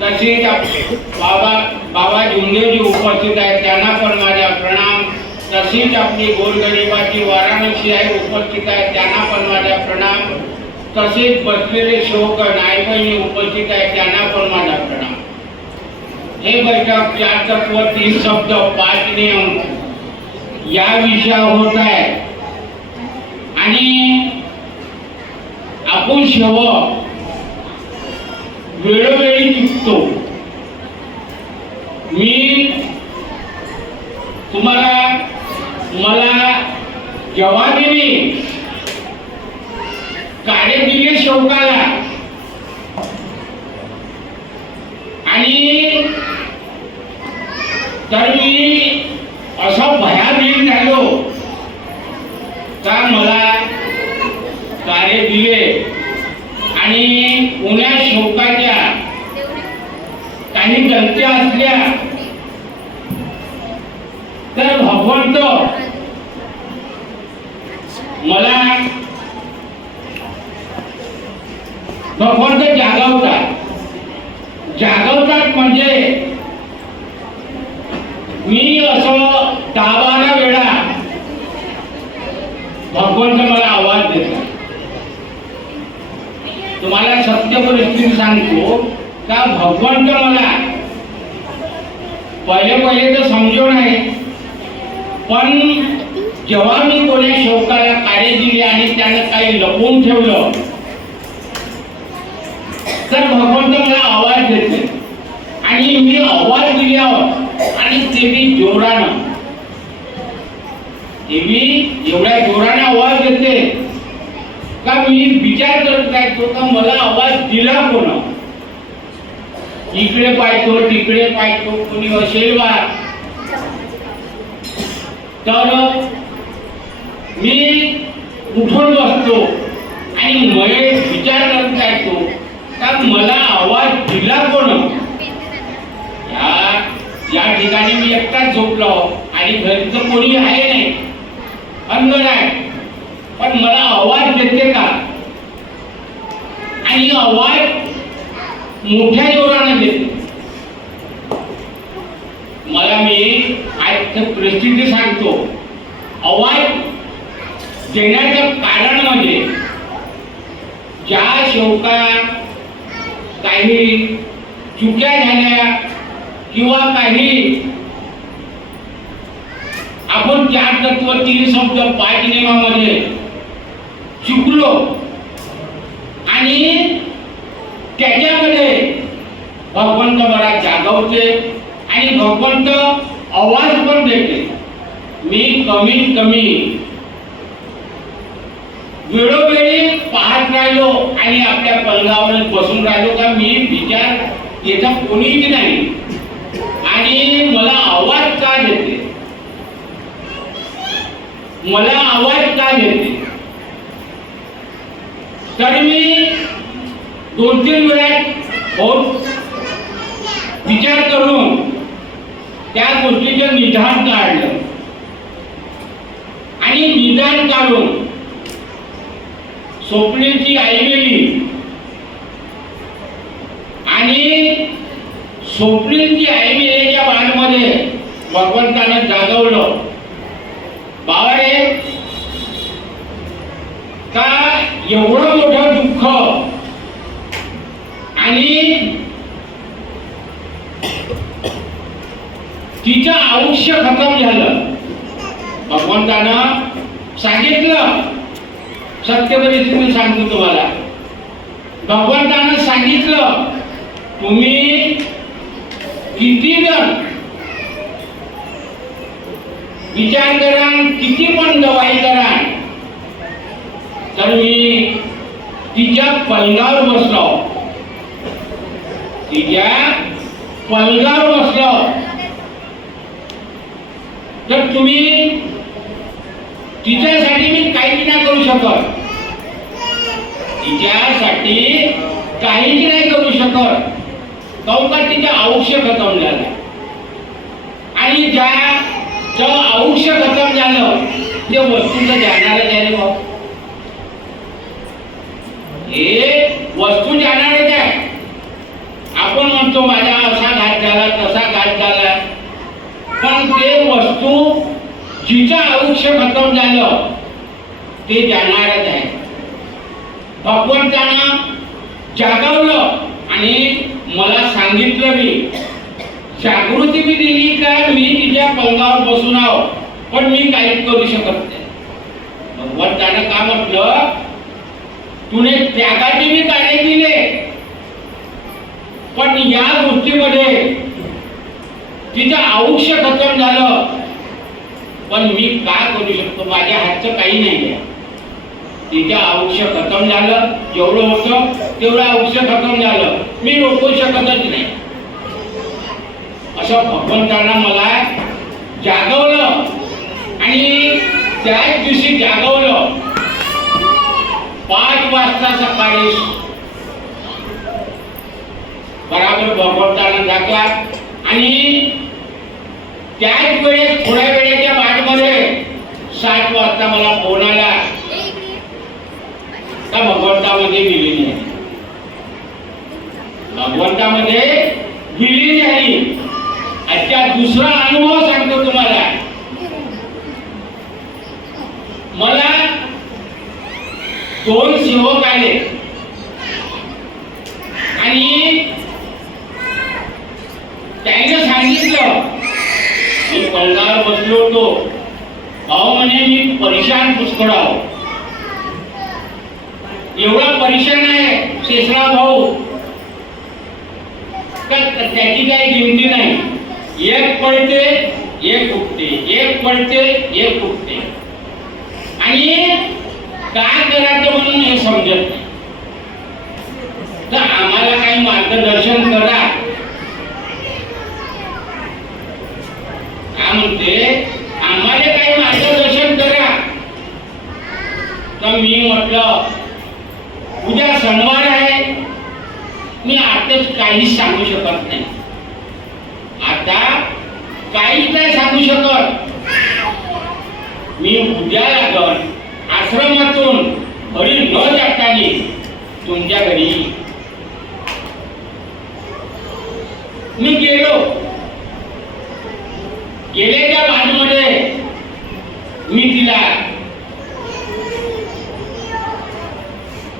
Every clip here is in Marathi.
तसेच बाबा बाबा झुंगेजी उपस्थित आहेत त्यांना पण माझा प्रणाम. तसेच आपली गोरगरिबाची वाराणसी आहे उपस्थित आहेत त्यांना पण माझा प्रणाम. तसेच बसलेले शोक नायकही उपस्थित आहेत त्यांना पण माझा प्रणाम. हे बैठक चार तत्व तीन शब्द पाच नियम. या विषयावर होत आहे. आणि आपण शेवट वेळोवेळी चुकतो मी तुम्हाला मला जेव्हा मी कार्य दिले शोकाला आणि तर मी असा भयाभीत झालो का मला कार्य दिले आणि पुण्या शोकाच्या काही गलत्या असल्या तर भगवंत मला भगवंत जागवतात. जागवतात म्हणजे मी असं दहा वेळा भगवंत मला आवाज देतो. तुम्हाला सत्य परिस्थिती सांगतो का भगवंत मला पहिले पहिले तर समजून आहे. पण जेव्हा मी कोणी शोकाला कार्य दिली आणि त्यानं काही लपवून ठेवलं तर भगवंत मला आवाज देते आणि मी आवाज दिल्यावर आणि ते मी जोरानं मी एवढ्या जोराने आवाज देते का मी विचार करत राहतो का मला आवाज दिला कोण? इकडे पाहतो तिकडे पाहतो कोणी असेल बा. तर मी उठून बसतो आणि मये विचार करत राहतो. का मला आवाज दिला कोण? या या ठिकाणी मी एकटाच झोपलो आणि घरचं कोणी आहे नाही. अंगण आहे. पण मला आवाज देते का? आणि आवाज मोठ्या जोराने देते. मला मी आज परिस्थिती सांगतो. आवाज देण्याचं कारण म्हणजे ज्या शोका काही चुक्या झाल्या किंवा काही आपण चार तत्व तीन शब्द पाच नियमामध्ये चुकलो आणि त्याच्यामध्ये भगवंत मला जागवते आणि भगवंत आवाज पण देते. मी कमीत कमी वेळोवेळी पाहत राहिलो आणि आपल्या पलंगावर बसून राहिलो का मी विचार याचा कोणीही नाही. आणि मला आवाज का घेते मला आवाज का घेते तर मी दोन तीन वेळा बहुत विचार करून त्या गोष्टीचं निधान काढलं. आणि निदान काढून स्वप्नेची आई गेली. आणि स्वप्नेची आई गेल्याच्या बाळमध्ये भगवंतानं जागवलं. बाबा रे का एवढं मोठं दुःख आणि तिचं आयुष्य खतम झालं. भगवंतानं सांगितलं सत्य म्हणजे परिस्थिती सांगतो तुम्हाला. भगवंतानं सांगितलं तुम्ही किती जण विचार करा किती पण दवाई करा. तर मी तिच्या पलंगावर बसलो. तिच्या पलंगावर बसलो. तर तुम्ही तिच्यासाठी मी काही शकत. तिच्यासाठी काहीच नाही करू शकत. काहून का तिचं आयुष्य खतम झालं आणि ज्या आयुष्य खतम झालं ते वस्तूच जाणार आहे रे भाऊ. हे वस्तू जाणारच आहे आपण म्हणतो माझा असा घात झाला तसा घात झाला. पण ते वस्तू जिचं आयुष्य खतम झालं ते जाणारच आहे भगवंतानं जागवलं आणि मला सांगितलं मी जागृती मी दिली का मी तिच्या पंगावर बसून आहो पण मी काहीच करू शकत नाही. भगवंतानं का म्हटलं? तुने त्यागाचे मी कार्य दिले पण या गोष्टीमध्ये तिचं आयुष्य खतम झालं पण मी काय करू शकतो? माझ्या हातचं काही नाही आहे. तिथे आयुष्य खतम झालं जेवढं होतं तेवढं आयुष्य खतम झालं. मी रोखू शकतच नाही. असं भगवंतांना मला जागवलं. आणि त्याच दिवशी जागवलं. पाच वाजता सकाळी बराबर भगवंतांना जागला आणि त्याच वेळेस थोड्या वेळेच्या वाटमध्ये सात वाजता मला फोन आला. त्या भगवंतामध्ये विलीन आहे भगवंतामध्ये विलीन आहे आजच्या दुसरा अनुभव सांगतो तुम्हाला. मला दोन सेवक आले. आणि त्याने सांगितलं मी पलंगावर बसलो होतो. भाऊ म्हणे मी परेशान पुष्कळ आहो. एवढा परेशान आहे शेषराव भाऊ. त्याची काही गिनती नाही. एक पडते एक उठते एक पडते एक उठते आणि काय करायचं म्हणून हे समजत नाही. तर आम्हाला काही मार्गदर्शन करा. काय म्हणते? आम्हाला काही मार्गदर्शन करा. तर मी म्हटलं उद्या सोमवार आहे. मी आताच काहीच सांगू शकत नाही. आता काहीच नाही सांगू शकत. मी उद्या लागल. आश्रमातून घरी न जातानी तुमच्या घरी. मी गेलो. गेले बाजूमध्ये मी तिला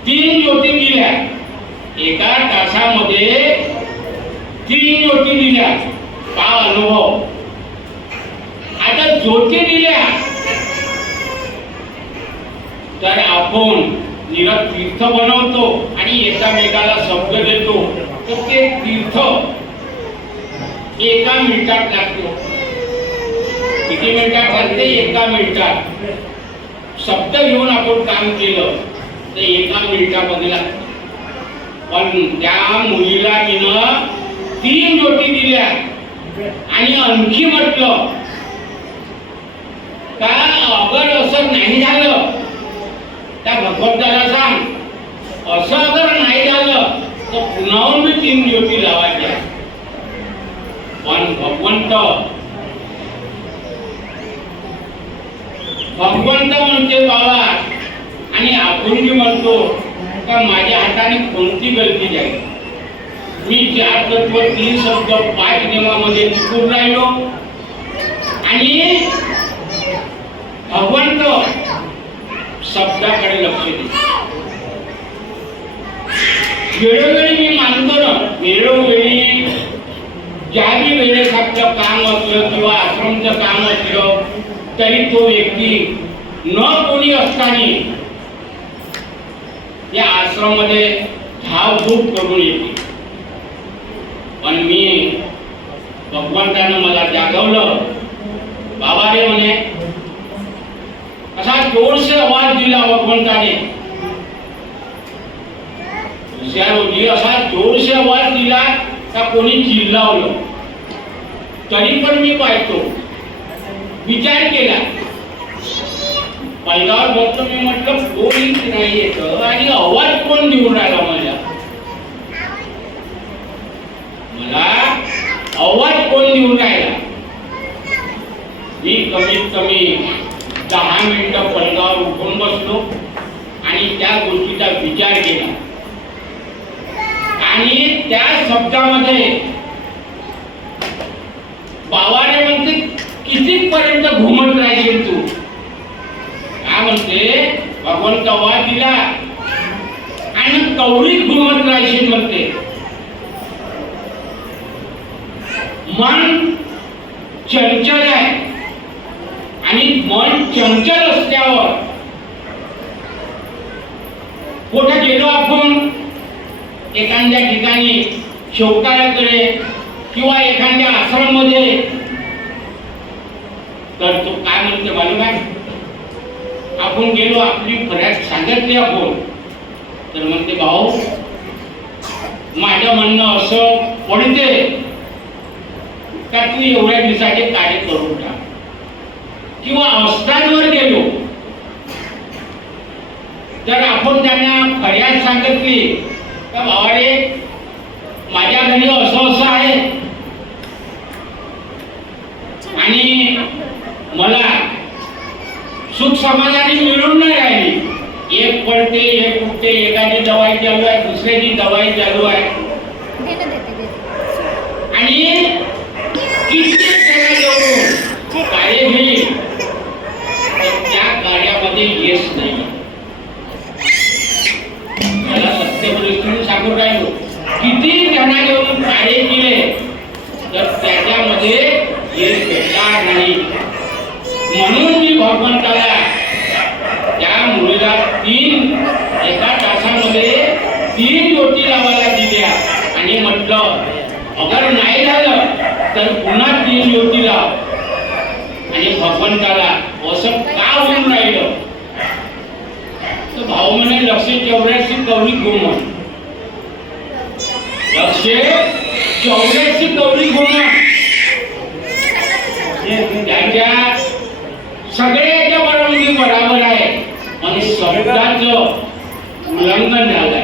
तीन ज्योती दिल्या एका तासामध्ये तीन ज्योती दिल्या का अनुभव आता ज्योती दिल्या तर आपण निरत तीर्थ बनवतो आणि एकामेकाला शब्द देतो तर ते तीर्थ एका मिनिटात लागतो किती मिनिटात लागते एका मिनिटात शब्द घेऊन आपण काम केलं तर एका मिनिटामध्ये लागतं पण त्या मुलीला तिनं तीन रोटी दिल्या. आणि आणखी म्हटलं का अगर असं नाही झालं त्या भगवंताला सांग असं अगर नाही झालं तर पुन्हा मी तीन ज्योती लावायच्या. पण भगवंत भगवंत म्हणते बाबा आणि आपण जी म्हणतो का माझ्या हाताने कोणती गलती जाईल मी चार तत्व तीन शब्द पाच नियमामध्ये चुकून राहिलो आणि भगवंत शब्दाकडे लक्ष दे वेळोवेळी मी मानतो ना वेळोवेळी ज्याही वेळेस आपलं काम असलं किंवा आश्रमचं काम असलं तरी तो व्यक्ती न कोणी असताना या आश्रमामध्ये धावधूप करून येते. पण मी भगवंतानं मला जागवलं. बाबा रे म्हणे असा जोरशे आवाज दिला भगवंताने. रोजी असा जोरशे आवाज दिला का कोणी चिल्लावलं तरी पण मी पाहतो. विचार केला. पलगावर बसलो मी म्हटलं कोणीच नाही येत. आणि आवाज कोण देऊन राहिला मला मला आवाज कोण देऊन राहिला मी कमीत कमी दहा मिनिटं पलगावर उठून बसलो आणि त्या गोष्टीचा विचार केला. आणि त्या शब्दामध्ये बाबाने म्हणते कितीपर्यंत घुमत राहिले तू काय आपण तवा दिला. आणि कवळीत घुमत राहशील म्हणते. मन चंचल आहे. आणि मन चंचल असल्यावर कुठे गेलो आपण? एखाद्या ठिकाणी शौकाळ्याकडे किंवा एखाद्या आश्रममध्ये? तर तो काय म्हणते मालूम आहे आपण गेलो आपली फर्याद सांगितली आपण. तर म्हणते भाऊ माझं म्हणणं असं पडते का तू एवढ्या दिवसाचे कार्य करून टाक? किंवा अवस्थांवर गेलो. तर आपण त्यांना फर्याद सांगितली का बाबा रे माझ्या घरी असं असं आहे आणि मला सुख समाधानी मिळून नाही राहिली. एक पडते एक उठते एकाची दवाई चालू आहे दुसऱ्याची दवाई चालू आहे. आणि कार्य तर त्या कार्यामध्ये यश नाही. मला सत्य परिस्थिती सांगून राहिलो. किती त्यांना जेवढून कार्य केले तर त्याच्यामध्ये यश भेटणार नाही म्हणून मी भगवंताला त्या मुलीला तीन एका तासामध्ये तीन ज्योती लावायला दिल्या आणि म्हटलं अगर नाही झालं तर पुन्हा तीन ज्योती आणि भगवंताला असं का होऊन राहिलं? तर भाऊ म्हणे लक्ष चौऱ्याऐंशी कवडी घुमन लक्ष चौऱ्याऐंशी कवडी घुमन त्याच्या सगळ्याच्या बरोबर बराबर आहे. आणि शब्दाचं उल्लंघन झालं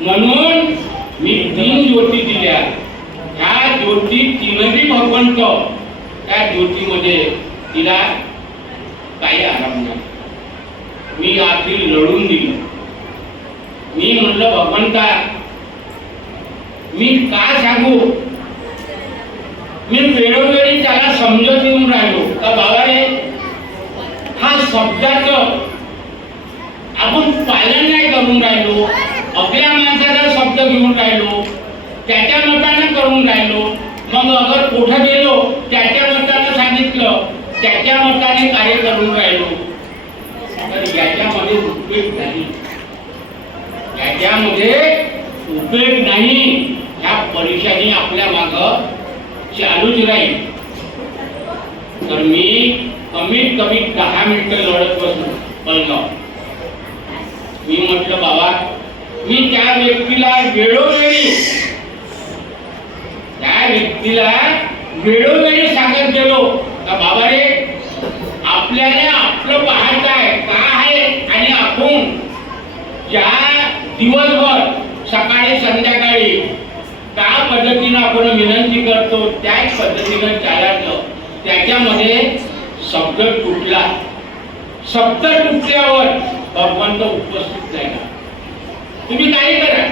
म्हणून मी तीन ज्योती दिल्या ह्या ज्योती तीनही भगवंत त्या ज्योतीमध्ये तिला काही आराम नाही. मी आधी लढून दिली. मी म्हणलं भगवंता मी का सांगू? मी वेळोवेळी त्याला समजत येऊन राहिलो. का बाबा रे हा शब्दाच आपण पालन नाही करून राहिलो. आपल्या माणसाचा शब्द घेऊन राहिलो. त्याच्या मतानं करून राहिलो. मग अगर कुठं गेलो त्याच्या त्याच्या मताने कार्य करून राहिलो. तर याच्यामध्ये उपयोग नाही. याच्यामध्ये उपयोग नाही. या परीक्षाने आपल्या माग चालूच राहील. तर मी कमीत कमी दहा मिनिटं लढत बसलो पलगाव मी म्हटलं बाबा मी त्या व्यक्तीला वेळोवेळी त्या व्यक्तीला वेळोवेळी सांगत गेलो. का बाबा रे आपल्याला आपलं पाहायचं आहे. का आहे? आणि आपण ज्या दिवसभर सकाळी संध्याकाळी त्या पद्धतीनं आपण विनंती करतो? त्याच पद्धतीनं चालायचं त्याच्यामध्ये शब्द तुटला. शब्द तुटल्यावर भगवंत उपस्थित झाला. तुम्ही काही करा.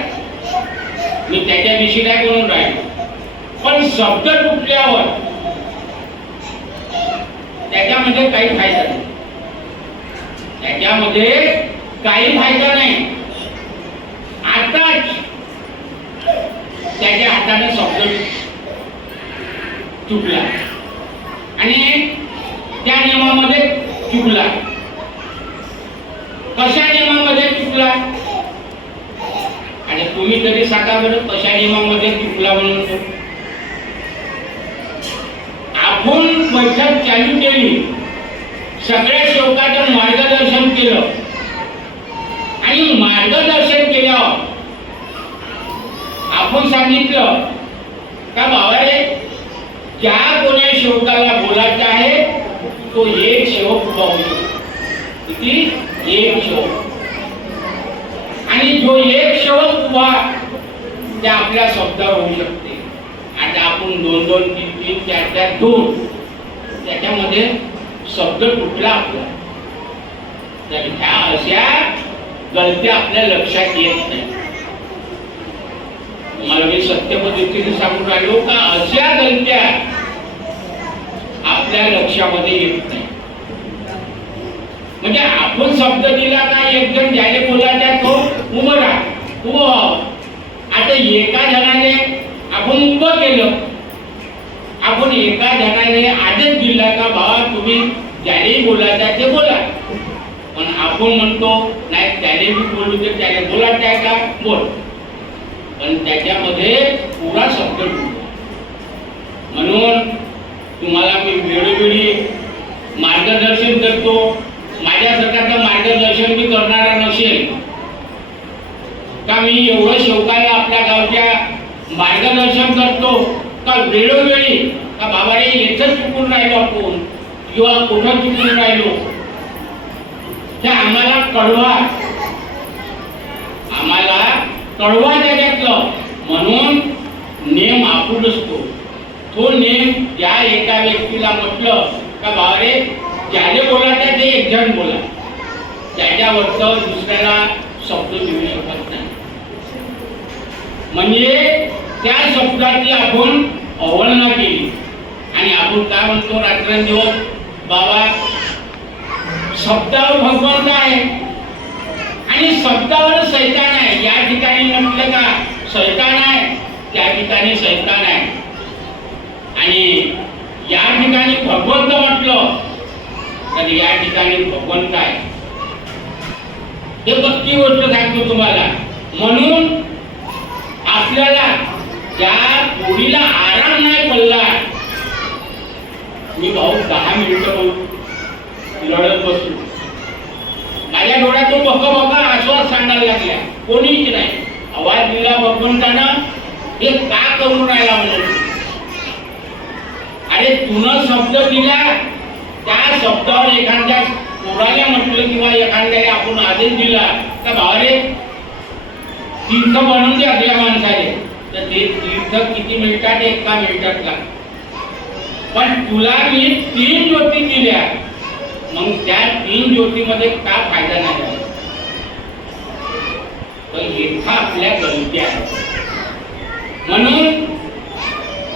मी त्याच्याविषयी काय करून राहिलो? पण शब्द तुटल्यावर त्याच्यामध्ये काही फायदा नाही. त्याच्यामध्ये काही फायदा नाही. आताच त्याच्या हाताने शब्द चुकला आणि त्या नियमामध्ये चुकला कशा नियमामध्ये चुकला आणि तुम्ही तरी सांगा बरं कशा नियमामध्ये चुकला म्हणून आपण बैठक चालू केली. सगळ्या शेवकाचं मार्गदर्शन केलं. आणि मार्गदर्शन केल्यावर आपण सांगितलं का बाबा रे ज्या कोण्या शेवकाला बोलायचं आहे तो एक शेवक उभा होतो किती? एक शेवक आणि जो एक शेवक उभा त्या आपल्या शब्दावर होऊ शकते. आता आपण दोन दोन तीन तीन चार चार दोन त्याच्यामध्ये शब्द कुठला आपला? तर ह्या अशा गलत्या आपल्या लक्षात येत नाही. तुम्हाला मी सत्य पद्धतीने सांगून राहिलो का? अशा गलत्या आपल्या लक्षामध्ये येत नाही. म्हणजे आपण शब्द दिला का? एक जण ज्याने बोलायचा तो उभं राहा. उभं आता एका जणाने आपण उभं केलं. आपण एका जणाने आदेश दिला का बाबा तुम्ही ज्याने बोलायचा ते बोला. पण आपण म्हणतो नाही त्याने मी बोलू तर त्याने बोलायचं आहे का? बोल. पण त्याच्यामध्ये पुरा शब्द म्हणून तुम्हाला मी वेळोवेळी मार्गदर्शन करतो. माझ्यासारखाचं मार्गदर्शन मी करणारा नसेल. का मी एवढं शेवकाला आपल्या गावच्या मार्गदर्शन करतो? का वेळोवेळी का बाबा रे चुकून राहिलो आपण किंवा कुठं चुकून राहिलो? ते आम्हाला कळवा. आम्हाला कळवा त्याच्यातलं. म्हणून नेम आपण असतो. तो नेम त्या एका व्यक्तीला म्हटलं का बाबा ज्याने बोलायचं ते एक जण बोला. त्याच्यावरचं दुसऱ्याला शब्द मिळू शकत नाही. म्हणजे त्या शब्दाची आपण अवहेलना केली. आणि आपण काय म्हणतो रात्रंदिवस? बाबा शब्दावर भगवंत आहे. आणि शब्दावर सैतान आहे. या ठिकाणी म्हटलं का सैतान आहे त्या ठिकाणी सैतान आहे. आणि या ठिकाणी भगवंत म्हटलं तर या ठिकाणी भगवंत आहे. हे पक्की गोष्ट सांगतो तुम्हाला. म्हणून आपल्याला त्या पोळीला आराम नाही पडला मी भाऊ दहा मिनिटं लढत बसलो. माझ्या डोळ्यात तो बघ बघा आश्वास सांगायला लागल्या. कोणीच नाही. आवाज दिला भगवंतानं हे का करून राहिला म्हणून? अरे तुनं शब्द दिला त्या शब्दावर एखाद्या पोराला म्हटलं किंवा एखाद्याने आपण आदेश दिला. तर भावरे तीर्थ बनवून द्या आपल्या माणसाने तर ते तीर्थ किती मिनिटात एका मिनिटात लागतं पण तुला मी तीन ज्योती दिल्या. मग त्या तीन ज्योतीमध्ये का फायदा नाही झाला. तर इथं आपल्या गलती आहे म्हणून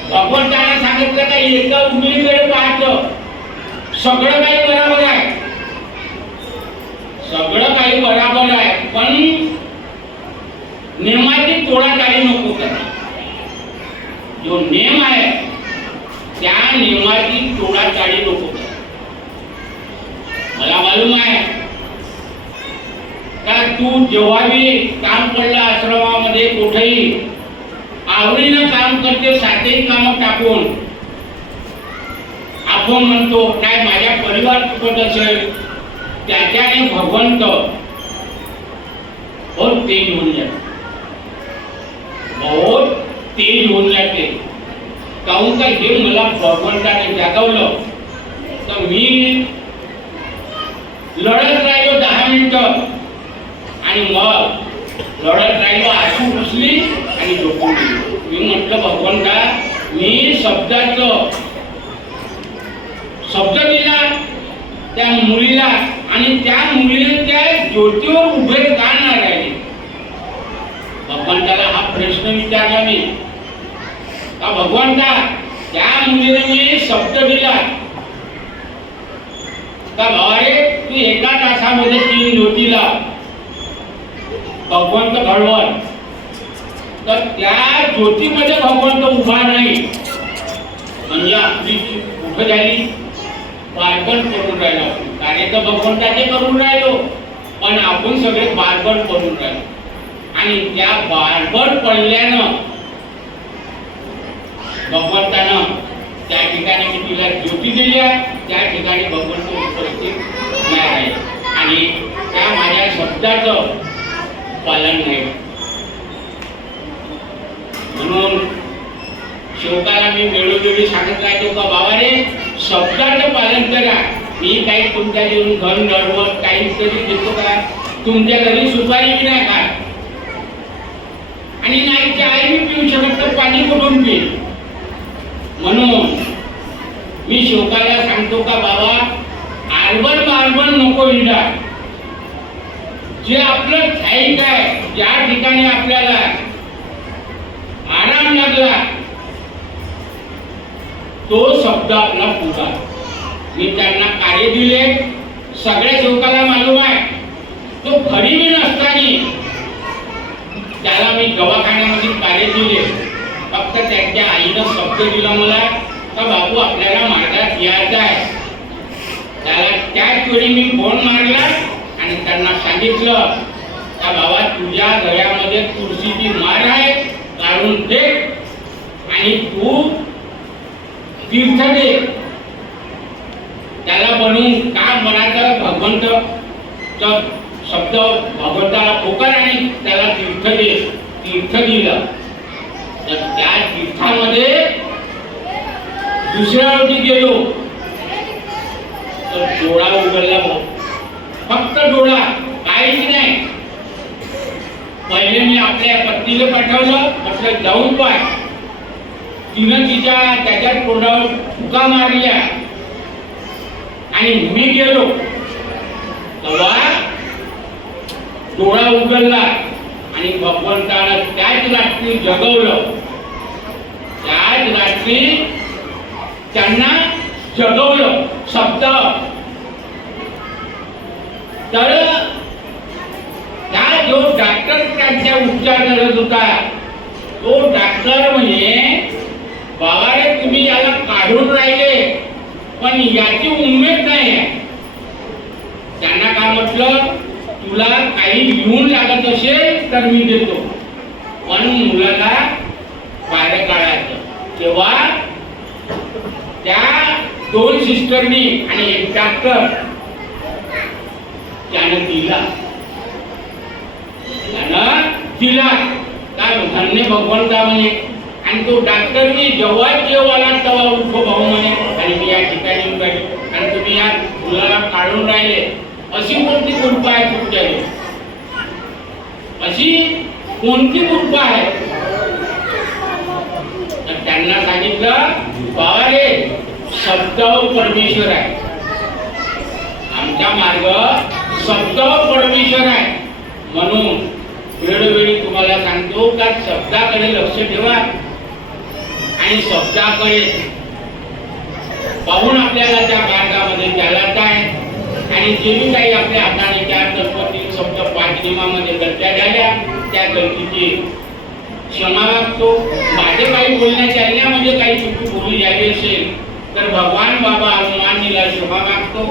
भगवंताने सांगितलं का एका उंगलीकडे पाहतं. सगळं काही बरोबर आहे. सगळं काही बरोबर आहे पण नियमाची तोडाताडी नको. जो नियम आहे त्या नियमाची तोडाताडी नको. लोक मला मालूम आहे. का तू जेव्हा बी काम पडलं आश्रमामध्ये कुठेही आवडीनं काम करते सातही काम टाकून आपण म्हणतो काय माझ्या परिवार चुकत असेल? त्याच्याने भगवंत. हो, और तेज होऊन जाते बहुत हो, ते होऊन जाते काहून का हे मला भगवंताने जागवलं तर मी लढत राहिलो दहा मिनिटं. आणि मग लढत राहिलो आशू घुसली आणि झोपून मी म्हटलं भगवंता मी शब्दाचं शब्द दिला त्या मुलीला आणि त्या मुलीने त्या ज्योतीवर उभे का नाही राहिले? भगवंताला हा प्रश्न विचारला मी. का भगवंता त्या मुलीने मी शब्द दिला. का भावारे तू एका तासामध्ये ती ज्योतीला. भगवंत घडवल तर त्या ज्योतीमध्ये भगवंत उभा नाही. म्हणजे आपली कुठं झाली बारबण करून राहिलो आपण कार्य तर भगवंताचे करून राहिलो पण आपण सगळे बारबण करून राहिलो. आणि त्या बारबण पडल्यानं भगवंतानं त्या ठिकाणी मी तिला ज्योती आहे त्या ठिकाणी भगवंत उपस्थित नाही आहे. आणि त्या माझ्या शब्दाचं पालन नाही. म्हणून शेवकाला मी वेळोवेळी सांगत राहतो का बाबा रे शब्दाचं पालन करा. मी काही तुमच्या येऊन घन नडवत काही तरी देतो का? तुमच्या घरी सुपारी बी नाही का आणि नाही चाय मी पिऊ शकत तर पाणी कुठून पिईल? म्हणून मी शोकाला सांगतो का बाबा? आरबन मारबन नको हिंडा जे आपलं ठाईक आहे ज्या ठिकाणी आपल्याला आराम लागला तो शब्द आपला पुरा मी त्यांना कार्य दिले सगळ्या शोकाला मालूम आहे. तो घरी मी नसताना त्याला मी दवाखान्यामध्ये कार्य दिले. फक्त त्यांच्या आईनं शब्द दिला मला. तर बाबू आपल्याला मार्गात यायचा आहे. त्याला त्याच वेळी मी फोन मारला आणि त्यांना सांगितलं का बाबा तुझ्या गळ्यामध्ये तुळशीची मार आहे. काढून दे आणि तू तीर्थ दे. त्याला बनवून का म्हणायचं? भगवंत शब्द भगवंताला पोकार आणि त्याला तीर्थ दे तीर्थ दिलं. तर त्या तीर्थामध्ये दुसऱ्या वेळी गेलो. तर डोळा उघडला भाऊ. फक्त डोळा काहीच नाही. पहिले मी आपल्या पत्नीला पाठवलं म्हटलं जाऊन पाय. तिनं तिच्या त्याच्या तोंडावर फुका मारल्या. आणि मी गेलो. तेव्हा डोळा उघडला. आणि भगवंतानं त्याच रात्री जगवलं. त्याच रात्री त्यांना जगवलं शब्द तर त्या जो डॉक्टर त्यांच्या उपचार करत होता तो डॉक्टर म्हणजे बाबा रे तुम्ही याला काढून राहिले पण याची उमेद नाही आहे. त्यांना काय म्हटलं? तुला काही घेऊन लागत असेल तर मी देतो. पण मुलाला बाहेर काढायचं. तेव्हा त्या दोन सिस्टरनी आणि एक डॉक्टर त्यानं दिला. त्यानं दिला. काय धन्य भगवंता म्हणे. आणि तो डॉक्टरनी जेव्हा जेव्हा तेव्हा उठो भाऊ म्हणे. आणि मी या ठिकाणी आणि तुम्ही या मुलाला काढून राहिले. अशी कोणती कृपा आहे तुमच्याकडे? अशी कोणती कृपा आहे? तर त्यांना सांगितलं बाबा रे शब्द परमेश्वर आहे. आमचा मार्ग शब्द परमेश्वर आहे. म्हणून वेळोवेळी तुम्हाला सांगतो का शब्दाकडे लक्ष ठेवा. आणि शब्दाकडे पाहून आपल्याला त्या मार्गामध्ये चालत आहे आणि जे काही आपल्या हाताने चार गणपती शब्द पाच नियमामध्ये गलत्या झाल्या त्या गलतीची क्षमा मागतो. माझे काही बोलण्याच्या आल्या म्हणजे काही चुकी बोलू झाली असेल तर भगवान बाबा हनुमानजीला क्षमा मागतो.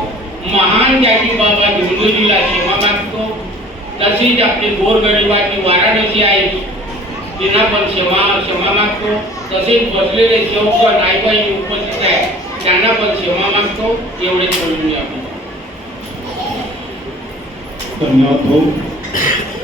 महान त्याची बाबा दुर्गजीला क्षमा मागतो. तशीच आपली गोरगरिबाची वाराणसी आहे तिला पण क्षमा क्षमा मागतो. तसेच बसलेले सेवक नाईबाई उपस्थित आहे त्यांना पण क्षमा मागतो. एवढेच बोलून आपण espanhol,